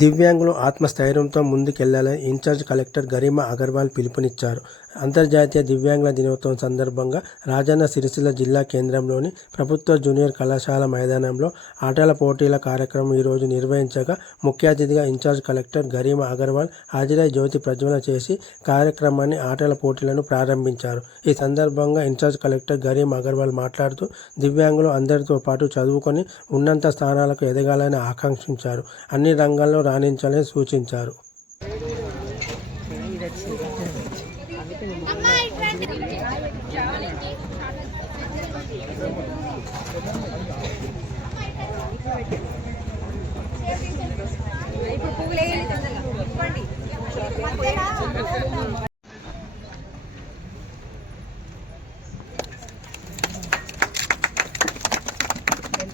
దివ్యాంగులు ఆత్మస్థైర్యంతో ముందుకెళ్ళాలని ఇన్ఛార్జ్ కలెక్టర్ గరిమా అగర్వాల్ పిలుపునిచ్చారు. అంతర్జాతీయ దివ్యాంగుల దినోత్సవం సందర్భంగా రాజన్న సిరిసిల్ల జిల్లా కేంద్రంలోని ప్రభుత్వ జూనియర్ కళాశాల మైదానంలో ఆటల పోటీల కార్యక్రమం ఈరోజు నిర్వహించగా ముఖ్య అతిథిగా ఇన్ఛార్జ్ కలెక్టర్ గరిమా అగర్వాల్ హాజరై జ్యోతి ప్రజ్వలన చేసి కార్యక్రమాన్ని ఆటల పోటీలను ప్రారంభించారు. ఈ సందర్భంగా ఇన్ఛార్జ్ కలెక్టర్ గరీం అగర్వాల్ మాట్లాడుతూ దివ్యాంగులు అందరితో పాటు చదువుకొని ఉన్నత స్థానాలకు ఎదగాలని ఆకాంక్షించారు. అన్ని రంగాల్లో రాణించాలని సూచించారు.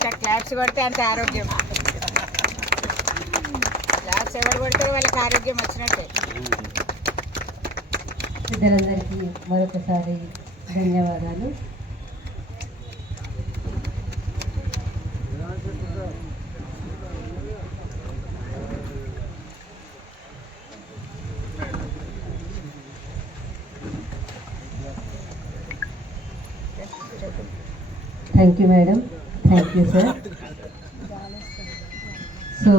ఎంత క్లాప్స్ కొడితే అంత ఆరోగ్యం. క్లాప్స్ ఎవరు కొడితే వాళ్ళకి ఆరోగ్యం వచ్చినట్టే. ఇద్దరందరికీ మరొకసారి ధన్యవాదాలు. Thank you madam. Thank you sir so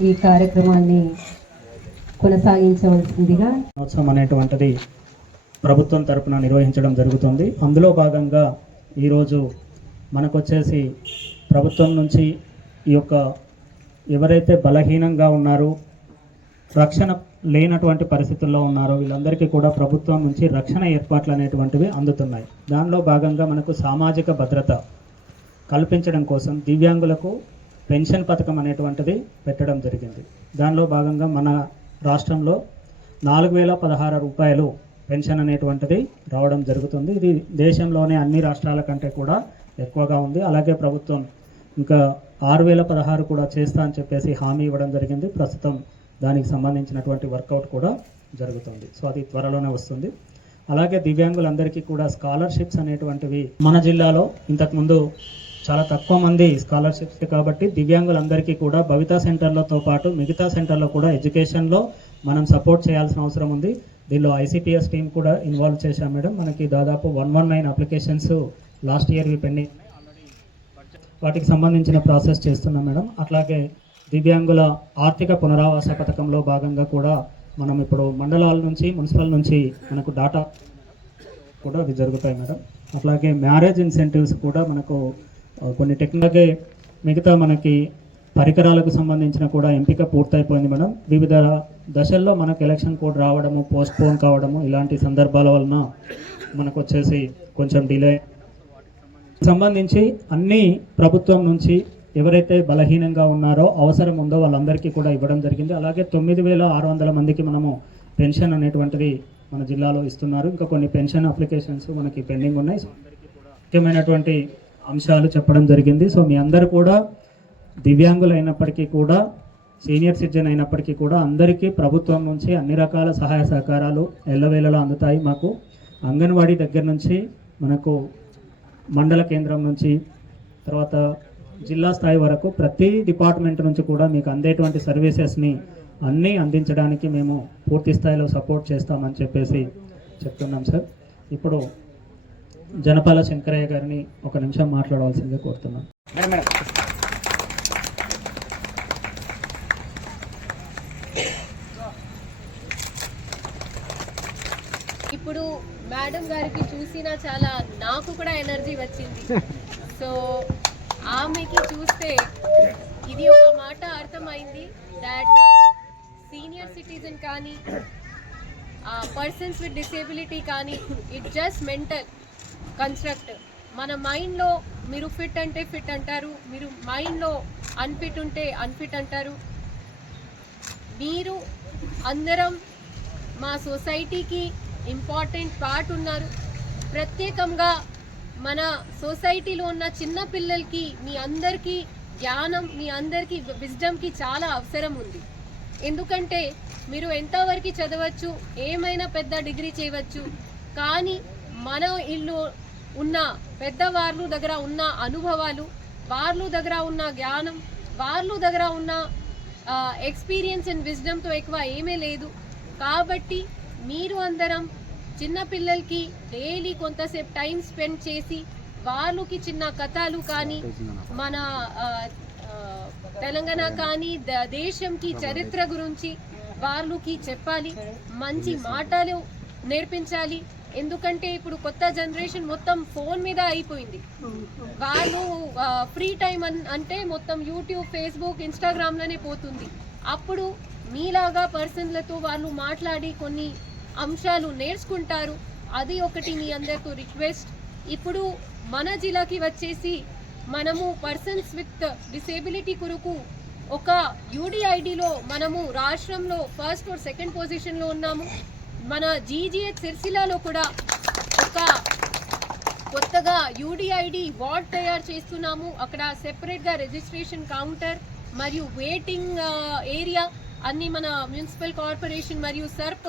ఈ కార్యక్రమాన్ని కొనసాగించవలసిందిగా దినోత్సవం అనేటువంటిది ప్రభుత్వం తరపున నిర్వహించడం జరుగుతుంది. అందులో భాగంగా ఈరోజు మనకు వచ్చేసి ప్రభుత్వం నుంచి ఈ యొక్క ఎవరైతే బలహీనంగా ఉన్నారో రక్షణ లేనటువంటి పరిస్థితుల్లో ఉన్నారో వీళ్ళందరికీ కూడా ప్రభుత్వం నుంచి రక్షణ ఏర్పాట్లు అనేటువంటివి అందుతున్నాయి. దానిలో భాగంగా మనకు సామాజిక భద్రత కల్పించడం కోసం దివ్యాంగులకు పెన్షన్ పథకం అనేటువంటిది పెట్టడం జరిగింది. దానిలో భాగంగా మన రాష్ట్రంలో నాలుగు వేల పదహారు రూపాయలు పెన్షన్ అనేటువంటిది రావడం జరుగుతుంది. ఇది దేశంలోనే అన్ని రాష్ట్రాల కంటే కూడా ఎక్కువగా ఉంది. అలాగే ప్రభుత్వం ఇంకా ఆరు వేల పదహారు కూడా చేస్తా అని చెప్పేసి హామీ ఇవ్వడం జరిగింది. ప్రస్తుతం దానికి సంబంధించినటువంటి వర్కౌట్ కూడా జరుగుతుంది. సో అది త్వరలోనే వస్తుంది. అలాగే దివ్యాంగులందరికీ కూడా స్కాలర్షిప్స్ అనేటువంటివి మన జిల్లాలో ఇంతకుముందు చాలా తక్కువ మంది స్కాలర్షిప్స్ కాబట్టి దివ్యాంగులందరికీ కూడా భవితా సెంటర్లతో పాటు మిగతా సెంటర్లో కూడా ఎడ్యుకేషన్లో మనం సపోర్ట్ చేయాల్సిన అవసరం ఉంది. దీనిలో ఐసిపిఎస్ టీం కూడా ఇన్వాల్వ్ చేశాం మేడం. మనకి దాదాపు one one nine applications last year pending. వాటికి సంబంధించిన ప్రాసెస్ చేస్తున్నాం మేడం. అట్లాగే దివ్యాంగుల ఆర్థిక పునరావాస పథకంలో భాగంగా కూడా మనం ఇప్పుడు మండలాల నుంచి మున్సిపల్ నుంచి మనకు డాటా కూడా అవి జరుగుతాయి మేడం. అట్లాగే మ్యారేజ్ ఇన్సెంటివ్స్ కూడా మనకు కొన్ని టెక్నాలజీ మిగతా మనకి పరికరాలకు సంబంధించిన కూడా ఎంపిక పూర్తయిపోయింది మేడం. వివిధ దశల్లో మనకు ఎలక్షన్ కోడ్ రావడము పోస్ట్పోన్ కావడము ఇలాంటి సందర్భాల వలన మనకు వచ్చేసి కొంచెం డిలే సంబంధించి అన్ని ప్రభుత్వం నుంచి ఎవరైతే బలహీనంగా ఉన్నారో అవసరం ఉందో వాళ్ళందరికీ కూడా ఇవ్వడం జరిగింది. అలాగే తొమ్మిది వేల ఆరు వందల మందికి మనము పెన్షన్ అనేటువంటిది మన జిల్లాలో ఇస్తున్నారు. ఇంకా కొన్ని పెన్షన్ అప్లికేషన్స్ మనకి పెండింగ్ ఉన్నాయి. సో ముఖ్యమైనటువంటి అంశాలు చెప్పడం జరిగింది. సో మీ అందరూ కూడా దివ్యాంగులు అయినప్పటికీ కూడా సీనియర్ సిటిజన్ అయినప్పటికీ కూడా అందరికీ ప్రభుత్వం నుంచి అన్ని రకాల సహాయ సహకారాలు ఎల్లవేళలా అందుతాయి. మాకు అంగన్వాడీ దగ్గర నుంచి మనకు మండల కేంద్రం నుంచి తర్వాత జిల్లా స్థాయి వరకు ప్రతి డిపార్ట్మెంట్ నుంచి కూడా మీకు అందేటువంటి సర్వీసెస్ని అన్నీ అందించడానికి మేము పూర్తి స్థాయిలో సపోర్ట్ చేస్తామని చెప్పేసి చెప్తున్నాం సార్. ఇప్పుడు జనపాల శంకరయ్య గారిని ఒక నిమిషం మాట్లాడవలసిందే కోరుతున్నాం. ఇప్పుడు మేడం గారికి చూసినా చాలా నాకు కూడా ఎనర్జీ వచ్చింది. సో ఆమెకి చూస్తే ఇది ఒక మాట అర్థమైంది దాట్ సీనియర్ సిటిజన్ కానీ పర్సన్స్ విత్ డిసేబిలిటీ కానీ ఇట్ జస్ట్ మెంటల్ కన్స్ట్రక్ట్ మన మైండ్లో మీరు ఫిట్ అంటే ఫిట్ అంటారు మీరు మైండ్లో అన్ఫిట్ ఉంటే అన్ఫిట్ అంటారు. మీరు అందరం మా సొసైటీకి ఇంపార్టెంట్ పార్ట్ ఉన్నారు. ప్రత్యేకంగా మన సొసైటీలో ఉన్న చిన్న పిల్లలకి మీ అందరికీ జ్ఞానం మీ అందరికీ విజ్డమ్కి చాలా అవసరం ఉంది. ఎందుకంటే మీరు ఎంతవరకు చదవచ్చు ఏమైనా పెద్ద డిగ్రీ చేయవచ్చు కానీ మన ఇల్లు ఉన్న పెద్దవార్లు దగ్గర ఉన్న అనుభవాలు వాళ్ళ దగ్గర ఉన్న జ్ఞానం వాళ్ళు దగ్గర ఉన్న ఎక్స్పీరియన్స్ అండ్ విజ్డమ్తో ఎక్కువ ఏమీ లేదు. కాబట్టి మీరు అందరం చిన్నపిల్లలకి డైలీ కొంతసేపు టైం స్పెండ్ చేసి వాళ్ళకి చిన్న కథలు కానీ మన తెలంగాణ కానీ ద- దేశంకి చరిత్ర గురించి వాళ్ళకి చెప్పాలి. మంచి మాటలు నేర్పించాలి. ఎందుకంటే ఇప్పుడు కొత్త జనరేషన్ మొత్తం ఫోన్ మీద అయిపోయింది. వాళ్ళు ఫ్రీ టైం అంటే మొత్తం యూట్యూబ్ ఫేస్బుక్ ఇన్స్టాగ్రామ్లోనే పోతుంది. అప్పుడు మీలాగా పర్సన్లతో వాళ్ళు మాట్లాడి కొన్ని అంశాలు నేర్చుకుంటారు. అది ఒకటి మీ అందరితో రిక్వెస్ట్. ఇప్పుడు మన జిల్లాకి వచ్చేసి మనము పర్సన్స్ విత్ డిసేబిలిటీ కొరకు ఒక యూడిఐడిలో మనము రాష్ట్రంలో ఫస్ట్ ఆర్ సెకండ్ పొజిషన్లో ఉన్నాము. మన జీజీహెచ్ సిరిసిల్లాలో కూడా ఒక కొత్తగా యూడిఐడి వార్డ్ తయారు చేస్తున్నాము. అక్కడ సెపరేట్గా రిజిస్ట్రేషన్ కౌంటర్ మరియు వెయిటింగ్ ఏరియా అన్ని మన మున్సిపల్ కార్పొరేషన్ మరియు సర్ప్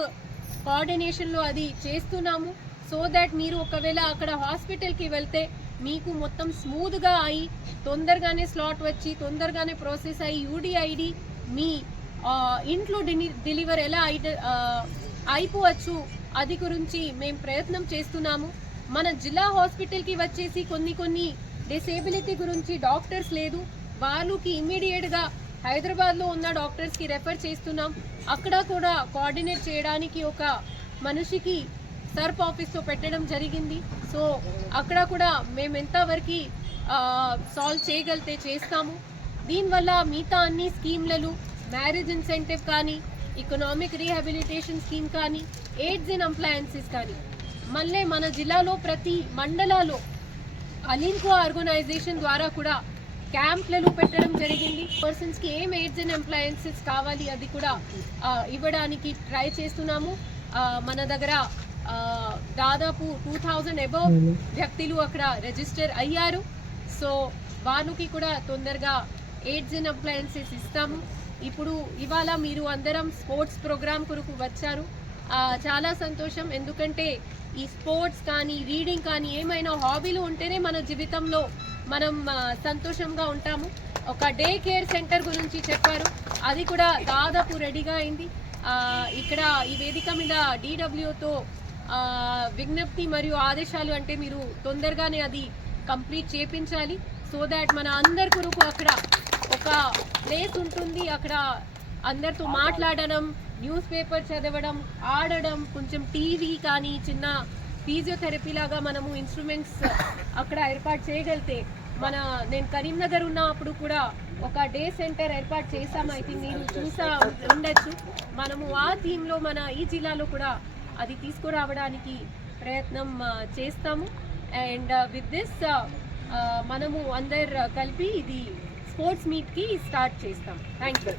కోఆర్డినేషన్లో అది చేస్తున్నాము. సో దట్ మీరు ఒకవేళ అక్కడ హాస్పిటల్కి వెళ్తే మీకు మొత్తం స్మూత్గా అయి తొందరగానే స్లాట్ వచ్చి తొందరగానే ప్రాసెస్ అయ్యి యూడిఐడి మీ ఇంట్లో డెలివర్ ఎలా అయిపోవచ్చు అది గురించి మేము ప్రయత్నం చేస్తున్నాము. మన జిల్లా హాస్పిటల్కి వచ్చేసి కొన్ని కొన్ని డిసేబిలిటీ గురించి డాక్టర్స్ లేదు. వాళ్ళకి ఇమ్మీడియట్గా హైదరాబాద్లో ఉన్న డాక్టర్స్కి రెఫర్ చేస్తున్నాం. అక్కడ కూడా కోఆర్డినేట్ చేయడానికి ఒక మనిషికి సర్ప్ ఆఫీస్లో పెట్టడం జరిగింది. సో అక్కడ కూడా మేము ఎంతవరకు సాల్వ్ చేయగలితే చేస్తాము. దీనివల్ల మిగతా అన్ని స్కీమ్లలో మ్యారేజ్ ఇన్సెంటివ్ కానీ ఎకనామిక్ రీహాబిలిటేషన్ స్కీమ్ కానీ ఎయిడ్స్ ఇన్ అంప్లయన్సెస్ కానీ మళ్ళీ మన జిల్లాలో ప్రతి మండలాలో అలింకో ఆర్గనైజేషన్ ద్వారా కూడా క్యాంప్లను పెట్టడం జరిగింది. పర్సన్స్కి ఏం ఎయిడ్స్ అండ్ ఎంప్లాయన్సెస్ కావాలి అది కూడా ఇవ్వడానికి ట్రై చేస్తున్నాము. మన దగ్గర దాదాపు టూ థౌజండ్ అబౌవ్ వ్యక్తులు అక్కడ రిజిస్టర్ అయ్యారు. సో వాళ్ళకి కూడా తొందరగా ఎయిడ్స్ అండ్ అప్లయన్సెస్ ఇస్తాము. ఇప్పుడు ఇవాళ మీరు అందరం స్పోర్ట్స్ ప్రోగ్రామ్ కొరకు వచ్చారు. చాలా సంతోషం. ఎందుకంటే ఈ స్పోర్ట్స్ కానీ రీడింగ్ కానీ ఏమైనా హాబీలు ఉంటేనే మన జీవితంలో మనం సంతోషంగా ఉంటాము. ఒక డే కేర్ సెంటర్ గురించి చెప్పారు. అది కూడా దాదాపు రెడీగా అయింది. ఇక్కడ ఈ వేదిక మీద డీడబ్ల్యూతో విజ్ఞప్తి మరియు ఆదేశాలు అంటే మీరు తొందరగానే అది కంప్లీట్ చేపించాలి. సో దాట్ మన అందరి కొరకు అక్కడ ఒక ప్లేస్ ఉంటుంది. అక్కడ అందరితో మాట్లాడడం న్యూస్ పేపర్ చదవడం ఆడడం కొంచెం టీవీ కానీ చిన్న ఫిజియోథెరపీ లాగా మనము ఇన్స్ట్రుమెంట్స్ అక్కడ ఏర్పాటు చేయగలితే మన నేను కరీంనగర్ ఉన్నప్పుడు కూడా ఒక డే సెంటర్ ఏర్పాటు చేసాం అయితే మీరు చూసా ఉండొచ్చు. మనము ఆ థీమ్లో మన ఈ జిల్లాలో కూడా అది తీసుకురావడానికి ప్రయత్నం చేస్తాము. అండ్ విత్ దిస్ మనము అందరు కలిపి ఇది స్పోర్ట్స్ మీట్కి స్టార్ట్ చేస్తాం. Thank you